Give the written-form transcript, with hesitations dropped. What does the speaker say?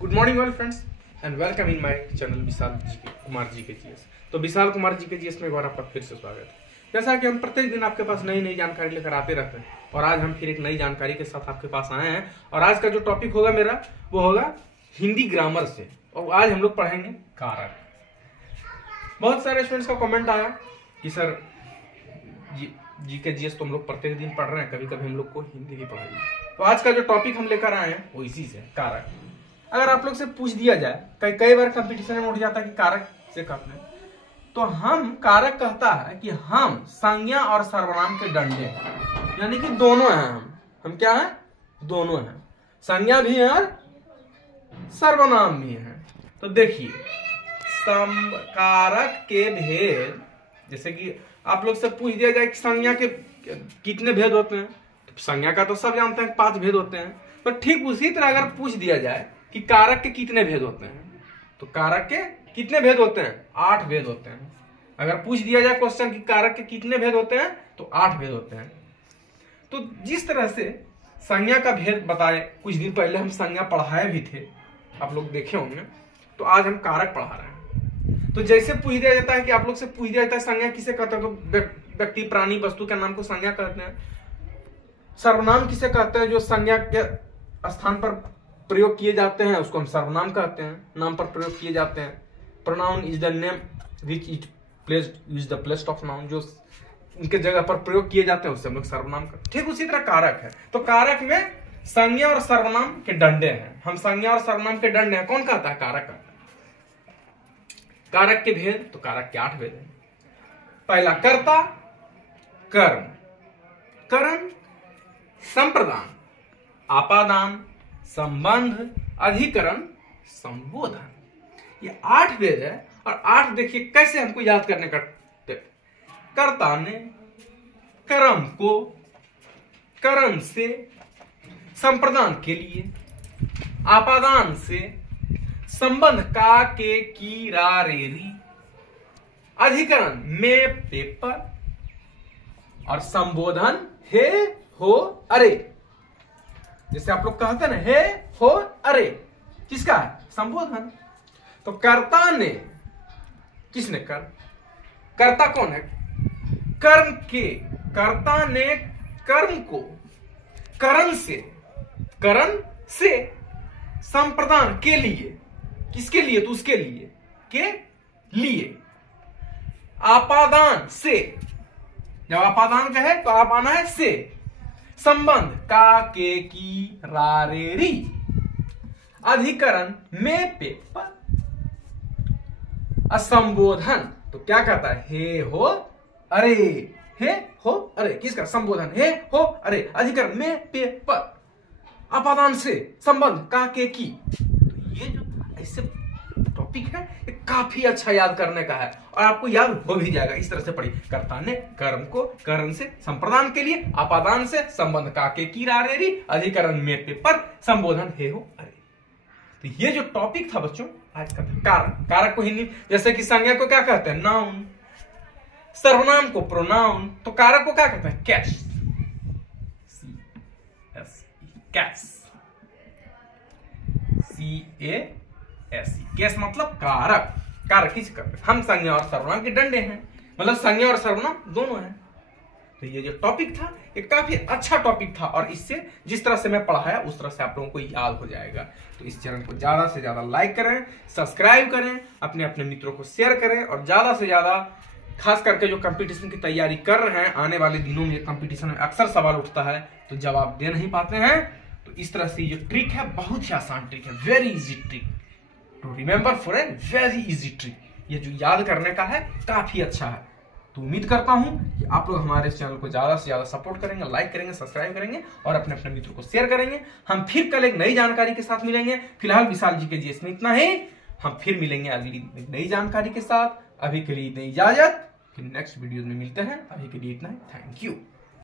Good morning all friends and welcome in my channel Vishal Kumar ji के GS. तो विशाल कुमार जी के GS में एक बार आपका फिर से स्वागत है। जैसा कि हम प्रत्येक दिन आपके पास नई नई जानकारी लेकर आते रहते हैं और आज हम फिर एक नई जानकारी के साथ आपके पास आए हैं। और आज का जो टॉपिक होगा मेरा वो होगा हिंदी ग्रामर से, और आज हम लोग पढ़ेंगे कारक। बहुत सारे स्टूडेंट्स का कमेंट आया कि सर जी के जीएस तो हम लोग प्रत्येक दिन पढ़ रहे हैं, कभी कभी हम लोग को हिंदी भी पढ़ाइए। तो आज का जो टॉपिक हम लेकर आए हैं वो इसी से, कारक। अगर आप लोग से पूछ दिया जाए, कई बार कंपटीशन में उठ जाता है कि कारक से कहते हैं, तो हम कारक कहता है कि हम संज्ञा और सर्वनाम के डंडे हैं, यानी कि दोनों हैं। हम क्या है? दोनों हैं, संज्ञा भी है और सर्वनाम भी है। तो देखिए कारक के भेद, जैसे कि आप लोग से पूछ दिया जाए कि संज्ञा के कितने भेद होते हैं, तो संज्ञा का तो सब जानते हैं 5 भेद होते हैं। तो ठीक उसी तरह अगर पूछ दिया जाए कि कारक के कितने भेद होते हैं, तो कारक के कितने भेद होते हैं? 8 भेद होते हैं। अगर पूछ दिया जाए क्वेश्चन कि कारक के कितने भेद होते हैं, तो 8 भेद होते हैं। तो जिस तरह से संज्ञा का भेद बताए, कुछ दिन पहले हम संज्ञा पढ़ाए भी थे, आप लोग देखे होंगे। तो आज हम कारक पढ़ा रहे हैं। तो जैसे पूछ दिया जाता है कि आप लोग से पूछ दिया जाता है संज्ञा किसे कहते हैं, तो व्यक्ति प्राणी वस्तु के नाम को संज्ञा कहते हैं। सर्वनाम किसे कहते हैं? जो संज्ञा के स्थान पर प्रयोग किए जाते हैं उसको हम सर्वनाम कहते हैं, नाम पर प्रयोग किए जाते हैं। Pronoun is the name which it placed is the place of noun, जो उनके जगह पर प्रयोग किए जाते हैं उससे हम लोग सर्वनाम कहते हैं। ठीक उसी तरह कारक है। तो कारक में संज्ञा और सर्वनाम के डंडे हैं। हम संज्ञा और सर्वनाम के डंडे हैं। कौन कहता है? कारक कहता है। कारक के भेद, तो कारक के 8 भेद हैं। पहला कर्ता, कर्म, करण, संप्रदान, आपादान, संबंध, अधिकरण, संबोधन। ये 8 भेद है। और 8 देखिए कैसे हमको याद करने का टिप। कर्ता ने कर्म को करण से, संप्रदान के लिए, आपादान से, संबंध का के की रा रे री, अधिकरण में पेपर, और संबोधन हे हो अरे। जैसे आप लोग कहते हैं ना, हे हो अरे, किसका है? संबोधन। तो कर्ता ने, किसने? कर्म। कर्ता कौन है? कर्म के, कर्ता ने कर्म को करण से संप्रदान के लिए, किसके लिए? तो उसके लिए, के लिए, आपादान से, जब आपादान का है तो आप आना है से, संबंध का के की रा रे री, अधिकरण में पेपर, असंबोधन। तो क्या कहता है? हे हो अरे, हे हो अरे, किसका? संबोधन, हे हो अरे, अधिकरण में पेपर, आपादान से, संबंध का के की। तो ये जो ऐसे टॉपिक है ये काफी अच्छा याद करने का है और आपको याद हो भी जाएगा। इस तरह से पढ़िए। कर्ता ने कर्म को करण से, संप्रदान के लिए, आपादान से, संबंध का के की रा रे री, अधिकरण में पेपर, संबोधन हे हो अरे। तो ये जो टॉपिक था बच्चों आज का, कारक। कारक को हिंदी, जैसे कि संज्ञा को क्या कहते हैं? नाउन। सर्वनाम को प्रोनाउन। तो कारक को क्या कहते हैं? Cash, cash, CAS। कैश मतलब कारक। कारक किस करते हैं? हम संज्ञा और सर्वनाम के डंडे हैं, मतलब संज्ञा और सर्वनाम दोनों हैं। तो ये जो टॉपिक था ये काफी अच्छा टॉपिक था और इससे जिस तरह से मैं पढ़ाया उस तरह से आप लोगों को याद हो जाएगा। तो इस चैनल को ज्यादा से ज्यादा लाइक करें, सब्सक्राइब करें, अपने अपने मित्रों को शेयर करें और ज्यादा से ज्यादा, खास करके जो कंपटीशन की तैयारी कर रहे हैं, आने वाले दिनों में कंपटीशन में अक्सर सवाल उठता है तो जवाब दे नहीं पाते हैं, तो इस तरह से जो ट्रिक है बहुत ही आसान ट्रिक है, very easy trick to remember for a very easy trick. ये जो याद करने का है काफी अच्छा है। तो उम्मीद करता हूं कि आप लोग हमारे इस चैनल को ज्यादा से ज्यादा सपोर्ट करेंगे, लाइक करेंगे, सब्सक्राइब करेंगे और अपने अपने मित्रों को शेयर करेंगे। हम फिर कल एक नई जानकारी के साथ मिलेंगे। फिलहाल विशाल जी के जीएस में इतना ही। हम फिर मिलेंगे अगली नई जानकारी के साथ। अभी के लिए इतनी इजाजत, फिर नेक्स्ट वीडियो में मिलते हैं। अभी के लिए इतना ही। Thank you.